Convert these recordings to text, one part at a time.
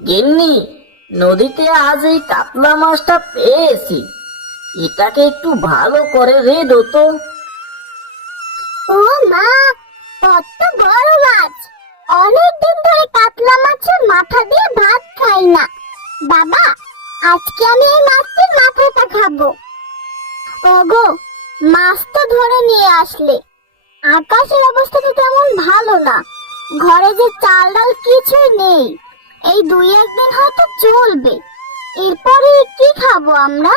গিন্নি, নদীতে আজ এই কাতলা মাছটা পেয়েছি। এটাকে একটু ভালো করে রেঁধো তো। ও মা, কত বড় মাছ! অনেকদিন ধরে কাতলা মাছের মাথা দিয়ে ভাত খাই না। বাবা, আজকে আমি এই মাছটির মাথাটা খাবো। ওগো, মাছ তো ধরে নিয়ে আসলে। আকাশের অবস্থা তো তেমন ভালো না। ঘরে যে চাল ডাল কিছুই নেই। এই 2-1 দিন হয়তো চলবে। এরপরে কি খাবো আমরা?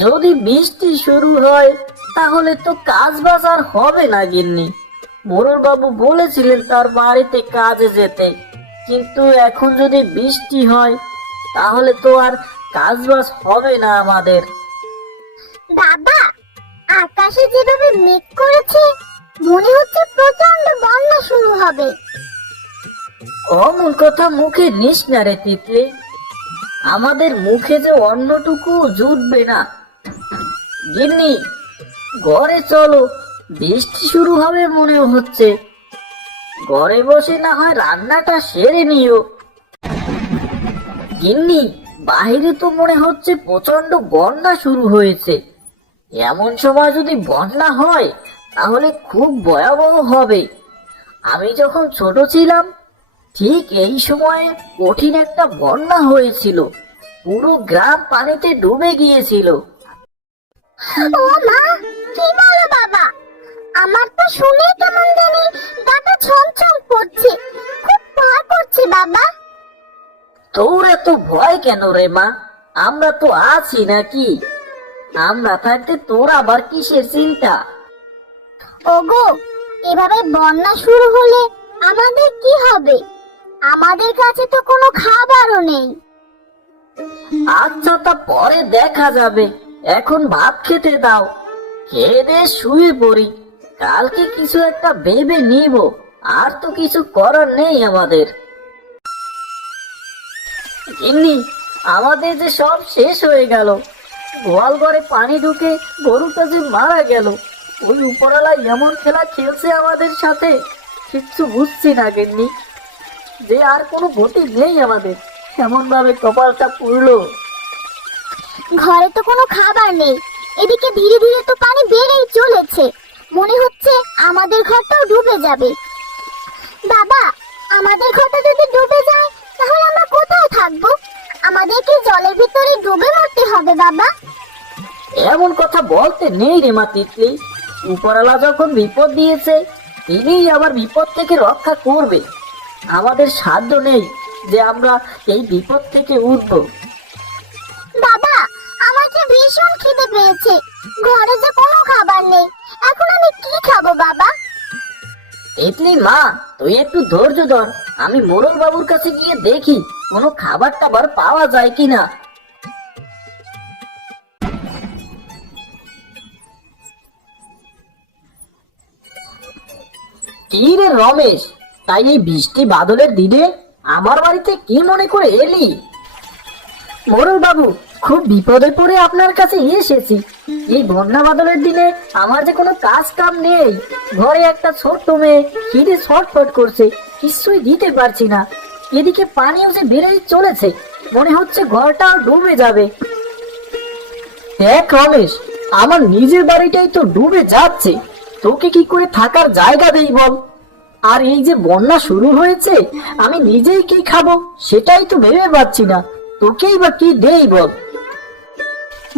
যদি বৃষ্টি শুরু হয় তাহলে তো কাজ বাজ আর হবে না গিন্নি। মোড়ল বাবু বলেছিলেন তার বাড়িতে কাজে যেতে, কিন্তু এখন যদি বৃষ্টি হয় তাহলে তো আর কাজ বাজ হবে না আমাদের। বাবা, আকাশে যেভাবে মেঘ করেছে, মনে হচ্ছে প্রচন্ড বন্যা শুরু হবে। অমন কথা মুখে নিস না রে তিতলি। আমাদের মুখে যে অন্নটুকু জুটবে না। গিন্নি, ঘরে চলো, বৃষ্টি শুরু হবে মনে হচ্ছে। ঘরে বসে না হয় রান্নাটা সেরে নিও। গিন্নি, বাইরে তো মনে হচ্ছে প্রচন্ড বন্যা শুরু হয়েছে। এমন সময় যদি বন্যা হয় তাহলে খুব ভয়াবহ হবে। আমি যখন ছোট ছিলাম ঠিক এই সময়ে কঠিন একটা বন্যা হয়েছিল। পুরো গ্রাম পানিতে ডুবে গিয়েছিল। ও মা, কি বলো বাবা? আমার তো শুনে কেমন জানি গাটা ছমছম করছে। খুব ভয় করছে বাবা। তোর এত ভয় কেন রে মা? আমরা তো আছি নাকি? আমরা থাকতে তোর আবার কিসের চিন্তা? ওগো, এভাবে বন্যা শুরু হলে আমাদের কি হবে? আমাদের কাছে তো কোনো খাবারও নেই। আচ্ছা, তা পরে দেখা যাবে। এখন ভাত খেতে দাও। খেয়ে দে শুয়ে পড়ি। কালকে কিছু একটা ভেবে নিব। আর তো কিছু করার নেই আমাদের। গিন্নি, আমাদের যে সব শেষ হয়ে গেল। গোয়াল ঘরে পানি ঢুকে গরুটা যে মারা গেল। ওই উপরওয়ালা এমন খেলা খেলছে আমাদের সাথে, কিচ্ছু বুঝছি না গিন্নি। যে আর কোনো গতি নেই আমাদের, এমন ভাবে কপালটা পুড়লো। ঘরে তো কোনো খাবার নেই। এদিকে ধীরে ধীরে তো পানি বেড়েই চলেছে। মনে হচ্ছে আমাদের ঘরটাও ডুবে যাবে। বাবা, আমাদের ঘরটা যদি ডুবে যায় তাহলে আমরা কোথায় থাকবো? আমাদের কি জলের ভিতরে ডুবে মরতে হবে বাবা? এমন কথা বলতে নেই রে মা তিতলি। উপরওয়ালা যখন বিপদ দিয়েছে, তিনিই আবার বিপদ থেকে রক্ষা করবে। আমাদের সাধ্য নেই যে আমরা এই বিপদ থেকে উঠবো। বাবা, আমার যে ভীষণ খিদে পেয়েছে। ঘরে যে কোনো খাবার নেই। এখন আমি কি খাবো বাবা? তিতলি মা, তুই একটু ধৈর্য ধর। আমি মোড়ল বাবুর কাছে গিয়ে দেখি কোনো খাবার টাবার পাওয়া যায় কিনা। কি রে রমেশ, তাই এই বৃষ্টি বাদলের দিনে আমার বাড়িতে কি মনে করে এলি? মোড়ল বাবু, খুব বিপদে পড়ে আপনার কাছে এসেছি। এই বন্যা বাদলের দিনে আমার যে কোনো কাজ কাম নেই। ঘরে একটা ছোট্ট মেয়ে খিদে ছটফট করছে, কিছুই দিতে পারছি না। এদিকে পানিও যে বেড়েই চলেছে, মনে হচ্ছে ঘরটাও ডুবে যাবে। দেখ রমেশ, আমার নিজের বাড়িটাই তো ডুবে যাচ্ছে, তোকে কি করে থাকার জায়গা দেই বল? আর এই যে বন্যা শুরু হয়েছে, আমি নিজেই কি খাবো সেটাই তো ভেবে পাচ্ছি না। তোকেই বা কি দেই বল?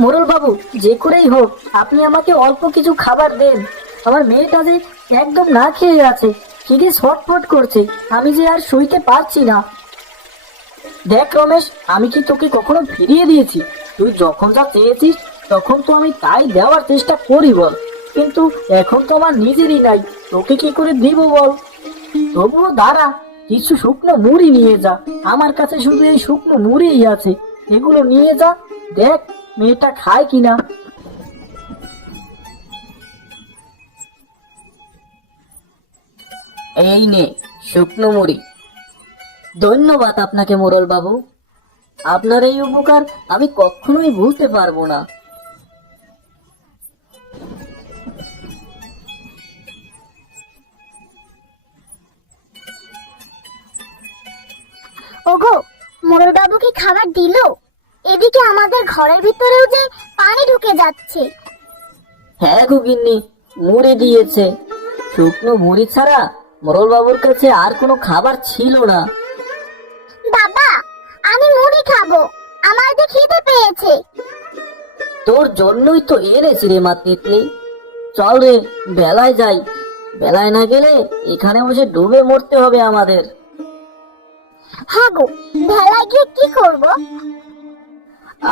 মোড়ল বাবু, যে করেই হোক আপনি আমাকে অল্প কিছু খাবার দেন। আমার মেয়েটা যে একদম না খেয়ে আছে, খিদে ছটফট করছে, আমি যে আর সইতে পারছি না। দেখ রমেশ, আমি কি তোকে কখনো ফিরিয়ে দিয়েছি? তুই যখন যা চেয়েছিস তখন তো আমি তাই দেওয়ার চেষ্টা করি বল। কিন্তু এখন তো আমার নিজেরই নাই, তোকে কি করে দিব বল? তবুও দাঁড়া, কিছু শুকনো মুড়ি নিয়ে যা। আমার কাছে শুধু এই শুকনো মুড়িই আছে, এগুলো নিয়ে যা। দেখ মেয়েটা খায় কিনা। এই নে শুকনো মুড়ি। ধন্যবাদ আপনাকে মোড়ল বাবু। আপনার এই উপকার আমি কখনোই ভুলতে পারবো না। ওগো, মোড়ল বাবু কি খাবার দিল? এদিকে আমাদের ঘরের ভিতরেও যে পানি ঢুকে যাচ্ছে। হ্যাঁ গো গিন্নি, মুড়ি দিয়েছে। শুকনো মুড়ি ছাড়া মোড়ল বাবুর কাছে আর কোনো খাবার ছিল না। বাবা, আমি মুড়ি খাবো, আমার যে খিদে পেয়েছে। তোর জন্যই তো এনেছি রে মা তিতলি। চল রে, বেলায় যাই। বেলায় না গেলে এখানে বসে ডুবে মরতে হবে আমাদের। হ্যাঁ গো, ভেলায় গিয়ে কি করব?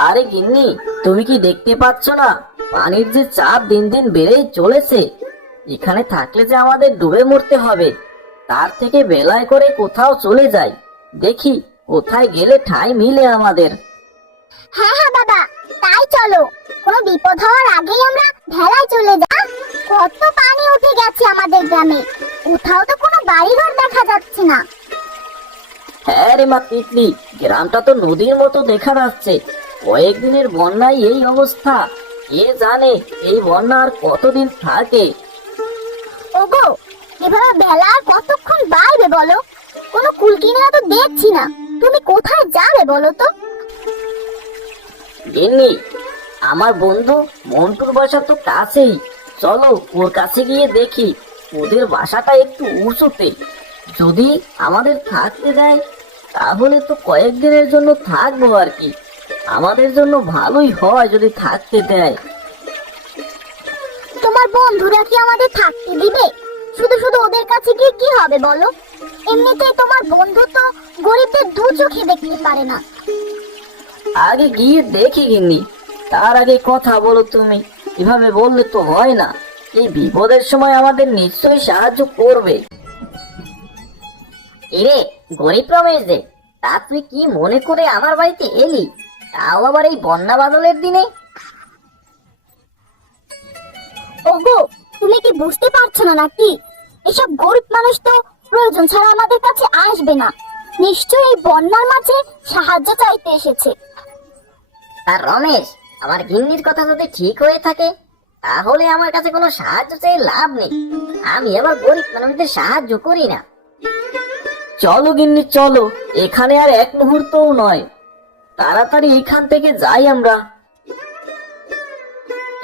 আরে গিন্নি, তুমি কি দেখতে পাচ্ছ না পানির যে চাপ দিন দিন বেড়েই চলেছে? এখানে থাকলে যে আমাদের ডুবে মরতে হবে। তার থেকে বেলায় করে কোথাও চলে যাই, দেখি কোথায় গেলে ঠাঁই মিলে আমাদের। হ্যাঁ হ্যাঁ বাবা, তাই চলো। কোনো বিপদ হওয়ার আগেই আমরা ভেলায় চলে যা। কত পানি উঠে গেছে আমাদের গ্রামে, কোথাও তো কোনো বাড়িঘর দেখা যাচ্ছে না। হ্যাঁ রে মা তিতলি, গ্রামটা তো নদীর মতো দেখা যাচ্ছে। কয়েকদিনের বন্যায় এই অবস্থা। কে জানে এই বন্যা আর কতদিন থাকে। ওগো, এভাবে বেলা আর কতক্ষণ বাইবে বলো? কোনো কুলকিনা তো দেখছি না। তুমি কোথায় যাবে বলো তো? গিন্নি, আমার বন্ধু মন্টুর বাসা তো কাছেই। চলো ওর কাছে গিয়ে দেখি। ওদের বাসাটা একটু উঁচুতে। যদি আমাদের থাকতে দেয় তাহলে তো কয়েকদিনের জন্য থাকবো আর কি। আমাদের জন্য ভালোই হয় যদি থাকতে দেয়। তোমার বন্ধুরা কি আমাদের থাকতে দিবে? শুধু শুধু ওদের কাছে গিয়ে কি হবে বলো? এমনিতেই তোমার বন্ধু তো গরিবদের দু চোখে দেখতে পারে না। আগে গিয়ে দেখি গিন্নি, তার আগে কথা বলো তুমি। এভাবে বললে তো হয় না। এই বিপদের সময় আমাদের নিশ্চয়ই সাহায্য করবে। এরে গরিব রমেশ যে, তা তুই কি মনে করে আমার বাড়িতে এলি? তাও আবার এই বন্যা বাদলের দিনে। ওগো, তুমি কি বুঝতে পারছো না নাকি? এসব গরিব মানুষ তো প্রয়োজন ছাড়া আমাদের কাছে আসবে না। নিশ্চয়ই এই বন্যার মাঝে সাহায্য চাইতে এসেছে। আর রমেশ, আমার গিন্নির কথা যদি ঠিক হয়ে থাকে তাহলে আমার কাছে কোনো সাহায্য চেয়ে লাভ নেই। আমি আবার গরিব মানুষদের সাহায্য করি না। চলো গিন্নি চলো, এখানে আর এক মুহূর্তও নয়। তাড়াতাড়ি এখান থেকে যাই আমরা।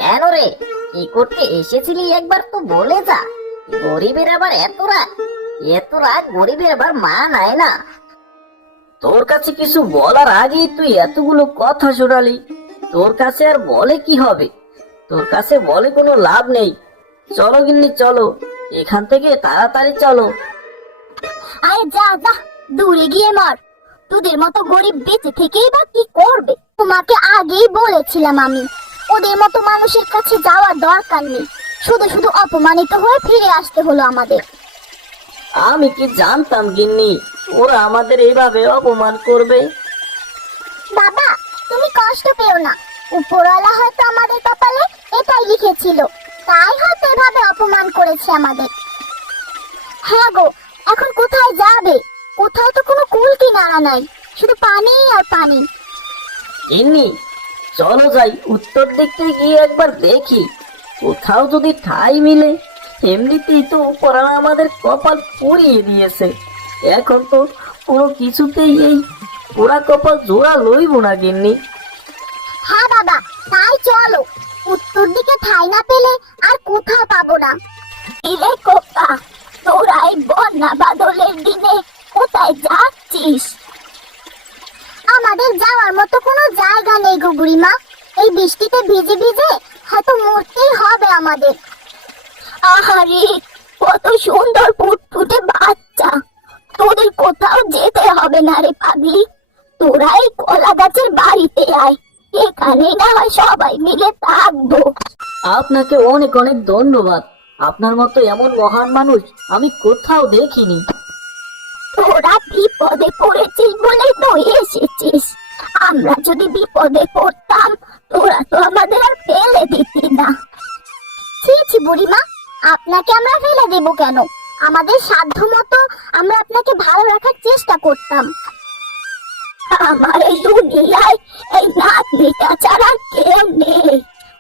কেন রে, কি করতে এসেছিলি একবার তো বলে যা। গরিবের আবার এত রাগ? এত রাগ গরিবের আবার মা নাই না। তোর কাছে কিছু বলার আগেই তুই এতগুলো কথা শোনালি। তোর কাছে আর বলে কি হবে? তোর কাছে বলে কোনো লাভ নেই। চলো গিন্নি চলো, এখান থেকে তাড়াতাড়ি চলো। আরে যা যা, দূরে গিয়ে মর। তোদের মতো গরিব বেঁচে থেকেই বা কি করবে? তোমাকে আগেই বলেছিলাম আমি, ওদের মতো মানুষের কাছে যাওয়ার দরকার নেই। শুধু শুধু অপমানিত হয়ে ফিরে আসতে হলো আমাদের। আমি কি জানতাম গিন্নি ওরা আমাদের এইভাবে অপমান করবে? বাবা, তুমি কষ্ট পেও না। উপরওয়ালা হয়তো আমাদের কপালে এটাই লিখেছিল, তাই হয়তো এভাবে অপমান করেছে আমাদের। হ্যাঁ গো, এখন কোথায় যাবে? কোথাও তো কোনো কুল কিনারা নাই, শুধু পানি আর পানি। গিন্নি চলো যাই, উত্তর দিকতে গিয়ে একবার দেখি কোথাও যদি ঠাঁই মিলে। এমনিতেই তো ওপরা আমাদের কপাল পুড়িয়ে দিয়েছে। এখন তো কোনো কিছুতেই এই পোড়া কপাল জোড়া লইব না গিন্নি। হ্যাঁ বাবা, তাই চলো। উত্তর দিকে ঠাই না পেলে আর কোথাও পাবো না। ইরে কোকা, তোরা এই বন্যা বাদলের দিনে কোথায় যাচ্ছিস? আমাদের যাওয়ার মতো কোনো জায়গা নেই গো বুড়িমা। এই বৃষ্টিতে ভিজে ভিজে হয়তো মরতেই হবে আমাদের। আহারে, কত সুন্দর ফুটফুটে বাচ্চা। তোদের কোথাও যেতে হবে না রে পাগলি। তোরা এই কলা গাছের বাড়িতে আয়, এখানে না হয় সবাই মিলে থাকবো। আপনাকে অনেক অনেক ধন্যবাদ। আপনার মতো এমন মহান মানুষ আমি কোথাও দেখিনি। তোরা বিপদে পড়েছিস বলে তো এসেছিস। আমরা যদি বিপদে পড়তাম, তোরা তো আমাদের আর ফেলে দিতি না। ছি ছি বুড়িমা, আপনাকে আমরা ফেলে দেব কেন? আমাদের সাধ্য মতো আমরা আপনাকে ভালো রাখার চেষ্টা করতাম। আমার এই দুনিয়ায় এই নাতনিটা ছাড়া কেউ নেই।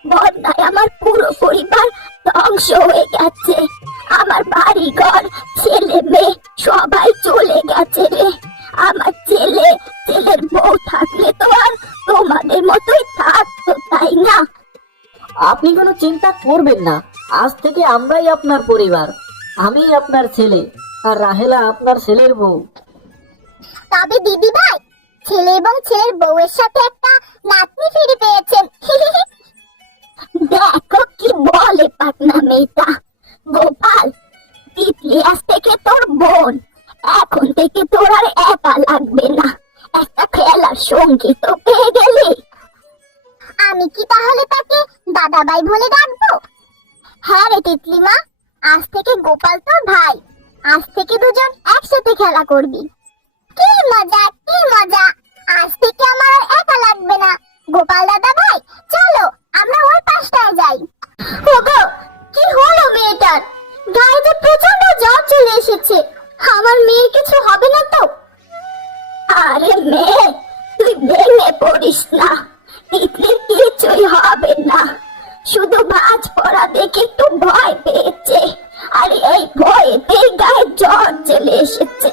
বন্যায় আমার পুরো পরিবার ধ্বংস হয়ে গেছে। আমার বাড়ি ঘর, ছেলে মেয়ে সবাই চলে গেছে রে। আমার ছেলে চিন্তা করবেন না, আজ থেকে আমরাই আপনার পরিবার। আমি আপনার ছেলে, আর রাহেলা আপনার ছেলের বউ। তবে দিদি ভাই, ছেলে এবং ছেলের বউয়ের সাথে একটা নাতনি ফিরে পেয়েছেন। দেখো কি বলে পাটনা মেয়েটা। গোপাল, তিতলি আজ থেকে তোর বোন। এখন থেকে তোর আর একা লাগবে না, একটা খেলার সঙ্গী তো পেয়ে গেলি। আমি কি তাহলে তাকে দাদাভাই বলে ডাকবো? হ্যাঁ রে তিতলি মা, আজ থেকে গোপাল তোর ভাই। আজ থেকে দুজন একসাথে খেলা করবি। কি মজা, কি মজা! আজ থেকে আমার আর একা লাগবে না। গোপাল দাদা ভাই, চলো আমরা ওই পাশটায় যাই। ওগো, কি হলো মেয়েটার? গায়ে যে প্রচন্ড জ্বর চলে এসেছে। আমার মেয়ের কিছু হবে না তো? আরে মেয়ে, তুই ভেঙে পড়িস না। তিতলির কিছুই হবে না। শুধু ভাঁজ পড়া দেখে একটু ভয় পেয়েছে, আর এই ভয়েতেই গায়ে জ্বর চলে এসেছে।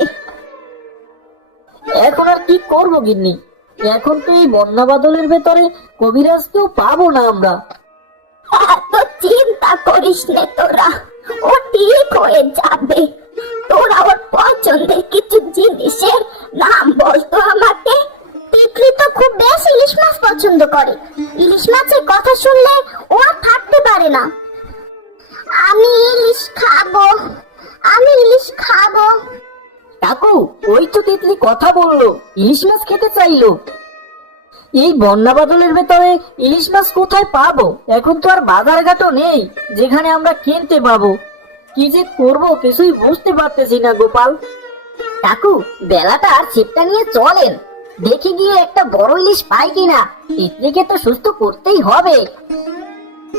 এখন আর কি করবো গিন্নি? এখন তো এই বন্যা বাদলের ভেতরে কবিরাজকেও পাবো না আমরা। এত চিন্তা করিস নে তোরা, ও ঠিক হয়ে যাবে। তোরা ওর পছন্দের কিছু জিনিসের নাম বলতো আমাকে। তিতলি তো খুব বেশি ইলিশ মাছ পছন্দ করে। ইলিশ মাছের কথা শুনলে ও আর থাকতে পারে না। আমি ইলিশ খাবো, আমি ইলিশ খাবো। কাকু, ওই তো তিতলি কথা বললো, ইলিশ মাছ খেতে চাইলো। এই বন্যা বাদলের ভেতরে ইলিশ মাছ কোথায় পাবো? এখন তো আর বাজার ঘাটও নেই যেখানে আমরা কিনতে পাবো। কি যে করবো কিছুই বুঝতে পারতেছি না গোপাল। কাকু, বেলাটা আর ছিপটা নিয়ে চলেন, দেখে গিয়ে একটা বড় ইলিশ পাই কিনা। তিতলিকে তো সুস্থ করতেই হবে।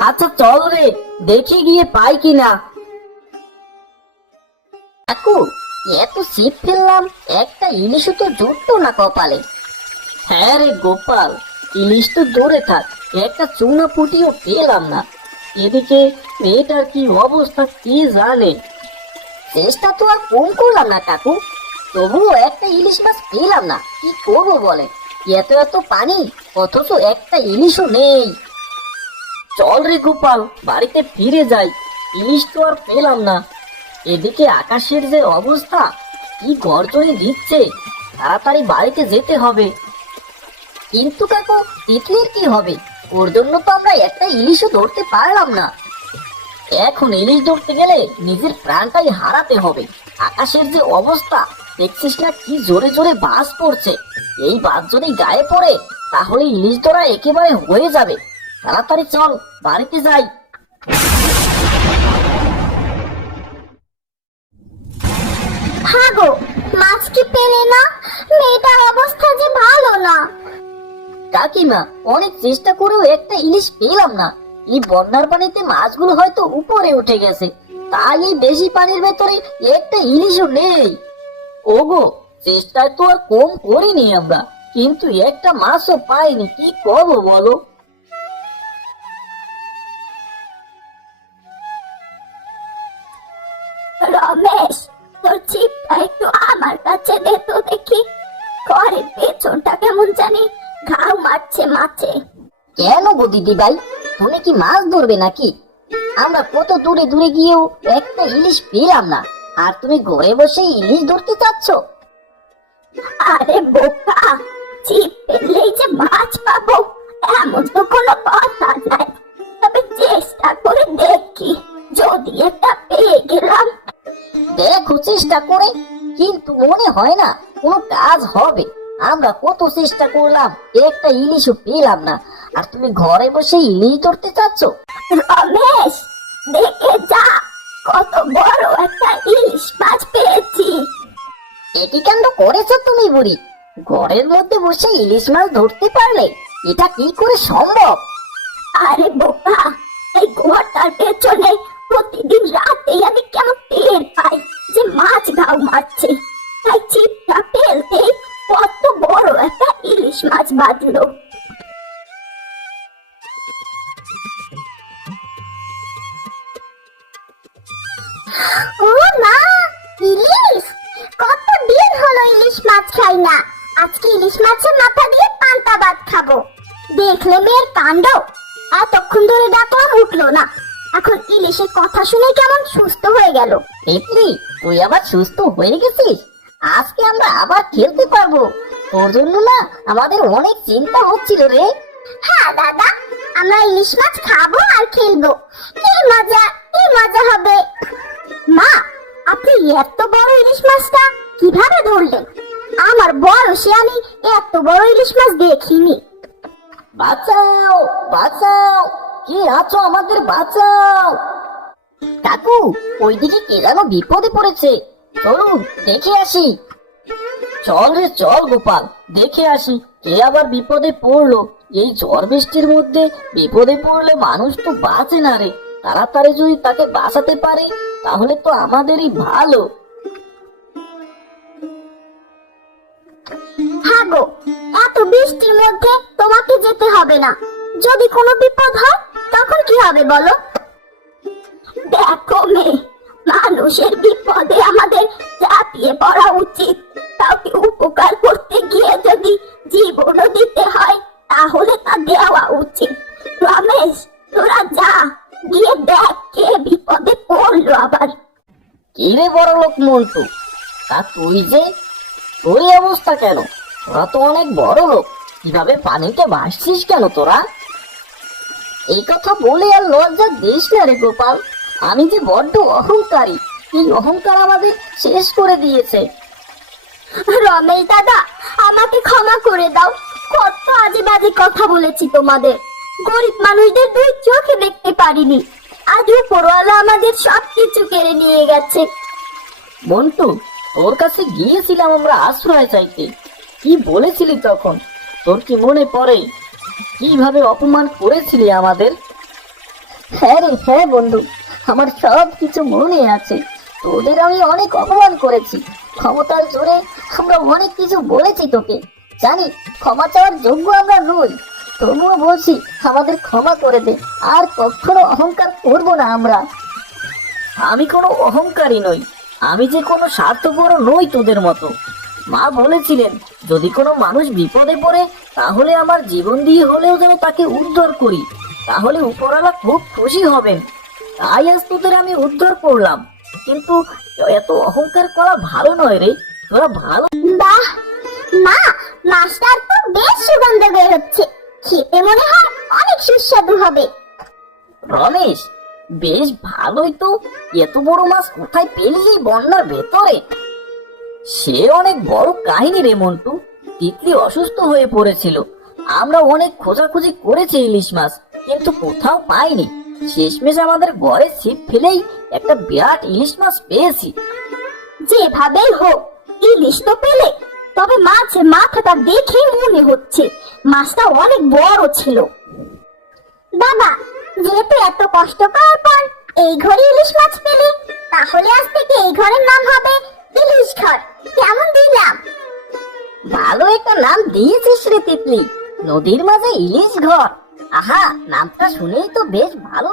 আচ্ছা চল রে, দেখে গিয়ে পাই কিনা। কাকু, এত ছিপ ফেললাম, একটা ইলিশও তো জুটতো না কপালে। হ্যাঁ রে গোপাল, ইলিশ তো দূরে থাক, একটা চুনা পুটিও পেলাম না। এদিকে মেয়েটার কি অবস্থা কি জানে। চেষ্টা তো আর কম করলাম না কাকু, তবুও একটা ইলিশ মাছ পেলাম না। কি করবো বলে, এত এত পানি অথচ একটা ইলিশও নেই। চল রে গোপাল, বাড়িতে ফিরে যাই, ইলিশ তো আর পেলাম না। এদিকে আকাশের যে অবস্থা, কি গর্জনে দিচ্ছে, তাড়াতাড়ি বাড়িতে যেতে হবে। কিন্তু কাকু, তিতলির কি হবে? ওর জন্য তো আমরা একটা ইলিশও ধরতে পারলাম না। এখন ইলিশ ধরতে গেলে নিজের প্রাণটাই হারাতে হবে। আকাশের যে অবস্থা দেখছিস না, কি জোরে জোরে বাজ পড়ছে। এই বাজ যদি গায়ে পড়ে তাহলে ইলিশ ধরা একেবারে হয়ে যাবে। তাড়াতাড়ি চল, বাড়িতে যাই। ভাগো, মাছ কি পেলে না? মেয়েটার অবস্থা যে ভালো না। কাকিমা, অনেক চেষ্টা করেও একটা ইলিশ পেলাম না। এই বন্যার পানিতে মাছগুলো হয়তো উপরে উঠে গেছে, তাই এই বেশি পানির ভেতরে একটা ইলিশও নেই। ওগো, চেষ্টায় তো আর কম করিনি আমরা, কিন্তু একটা মাছও পাইনি। কি করবো বলো? রমেশ, তোর ছিপটা একটু আমার কাছে দে তো দেখি। ঘরের পেছনটা কেমন জানি ঘাও মারছে মাছে। কেন গো দিদি ভাই, তুমি কি মাছ ধরবে নাকি? আমরা কত দূরে দূরে গিয়েও একটা ইলিশ পেলাম না, আর তুমি ঘরে বসে ইলিশ ধরতে চাচ্ছ? আরে বোকা, ছিপ ফেললেই যে মাছ পাবো এমন তো কোনো কথা নাই। তবে চেষ্টা করে দেখি, যদি একটা পেয়ে গেলাম। দেখো চেষ্টা করে, কিন্তু মনে হয় না কোনো কাজ হবে। আমরা কত চেষ্টা করলাম, একটা ইলিশও পেলাম না, আর তুমি ঘরে বসে ইলিশ ধরতে চাচ্ছ? রমেশ, দেখে যা, কত বড় একটা ইলিশ মাছ পেয়েছি। এটি কেন করেছো তুমি বুড়ি? ঘরের মধ্যে বসে ইলিশ মাছ ধরতে পারলে? এটা কি করে সম্ভব? আরে বোকা, এই ঘরটার পেছনে প্রতিদিন রাতে আমি কেমন টের পাই যে মাছ ঘাও মারছে। তাই ছিপটা ফেলতে কত বড় একটা ইলিশ মাছ বাঁধলো। ও মা, ইলিশ! কতদিন হলো ইলিশ মাছ খাই না। আজকে ইলিশ মাছের মাথা দিয়ে পান্তা ভাত খাবো। দেখলে মেয়ের কাণ্ড, এতক্ষণ ধরে ডাকলাম উঠলো না, এখন ইলিশের কথা শুনে কেমন সুস্থ হয়ে গেল। তিতলি, তুই আবার সুস্থ হয়ে গেছিস? আজকে আমরা আবার খেলতে পারবো। তোর জন্য না আমাদের অনেক চিন্তা হচ্ছিল রে। হ্যাঁ দাদা, আমরা ইলিশ মাছ খাবো আর খেলবো। কি মজা, কি মজা হবে। মা, আপনি এত বড় ইলিশ মাছটা কিভাবে ধরলেন? আমার বয়সে আমি এত বড় ইলিশ মাছ দেখিনি। বাঁচাও, বাঁচাও, কে আছো? আমাদের বাঁচাও। কাকু, ওইদিকে কে যেন বিপদে পড়েছে, চলুন দেখে আসি। চল রে চল গোপাল, দেখে আসি কে আবার বিপদে পড়লো। এই ঝড় বৃষ্টির মধ্যে বিপদে পড়লে মানুষ তো বাঁচে না রে। তাড়াতাড়ি যদি তাকে বাঁচাতে পারে তাহলে তো আমাদেরই ভালো। হ্যাঁ গো, এত বৃষ্টির মধ্যে তোমাকে যেতে হবে না। যদি কোনো বিপদ হয় তখন কি হবে বলো? দেখো মেয়ে, মানুষের বিপদে আমাদের ঝাঁপিয়ে পড়া উচিত। কাউকে উপকার করতে গিয়ে যদি জীবনও দিতে হয় তাহলে তা দেওয়া উচিত। রমেশ, তোরা যা, গিয়ে দেখ কে বিপদে পড়লো আবার। কি রে বড় লোক মন্টু, তা তুই যে, তোর এই অবস্থা কেন? তোরা তো অনেক বড় লোক, কিভাবে পানিতে ভাসছিস কেন তোরা? এই কথা বলে আর লজ্জা দিস না রে গোপাল। আমি যে বড্ড অহংকারী, এই অহংকার আমাদের শেষ করে দিয়েছে। রমেশ দাদা, আমাকে ক্ষমা করে দাও। কত আজে বাজে কথা বলেছি তোমাদের। গরিব মানুষদের দুই চোখে দেখতে পারিনি, আজ উপরওয়ালা আমাদের সবকিছু কেড়ে নিয়ে গেছে। মন্টু, তোর কাছে গিয়েছিলাম আমরা আশ্রয় চাইতে, কি বলেছিলি তখন? তোর কি মনে পড়ে কিভাবে অপমান করেছিলি আমাদের? হ্যাঁ রে হ্যাঁ বন্ধু, আমার সব কিছু মনে আছে। তোদের আমি অনেক অপমান করেছি, ক্ষমতার জোরে আমরা অনেক কিছু বলেছি তোকে। জানি ক্ষমা চাওয়ার যোগ্য আমরা নই, তবুও বলছি আমাদের ক্ষমা করে দে। আর কখনো অহংকার করবো না আমরা। আমি কোনো অহংকারী নই, আমি যে কোনো স্বার্থপর নই তোদের মতো। মা বলেছিলেন যদি কোনো মানুষ বিপদে পড়ে তাহলে আমার জীবন দিয়ে হলেও যেন তাকে উদ্ধার করি, তাহলে উপরওয়ালা খুব খুশি হবেন। তাই আজ তোদের আমি উদ্ধার করলাম। কিন্তু এত অহংকার করা ভালো নয় রে, তোরা ভালো। বাহ মা, মাছটার তো বেশ সুগন্ধ বের হচ্ছে। খেতে মনে হয় অনেক সুস্বাদু হবে। রমেশ, বেশ ভালোই তো। এত বড় মাছ কোথায় পেলি এই বন্যার ভেতরে? সে অনেক বড় কাহিনী রে মন্টু। তিতলি অসুস্থ হয়ে পড়েছিল, আমরা অনেক খোঁজাখুঁজি করেছি ইলিশ মাছ, কিন্তু কোথাও পাইনি। শেষমেশ আমাদের ঘরে ছিপ ফেলেই একটা বিরাট ইলিশ মাছ পেয়েছি। যেভাবেই হোক ইলিশ তো পেলে, তবে মাছের মাথাটা দেখে মনে হচ্ছে মাছটা অনেক বড় ছিল। বাবা, যেহেতু এত কষ্ট করার পর এই ঘরে ইলিশ মাছ পেলে, তাহলে আজ থেকে এই ঘরের নাম হবে ইলিশ ঘর। কেমন দিলাম? ভালো একটা নাম দিয়েছিস রে তিতলি, নদীর মাঝে ইলিশ ঘর। আহা, নামটা শুনেই তো বেশ ভালো।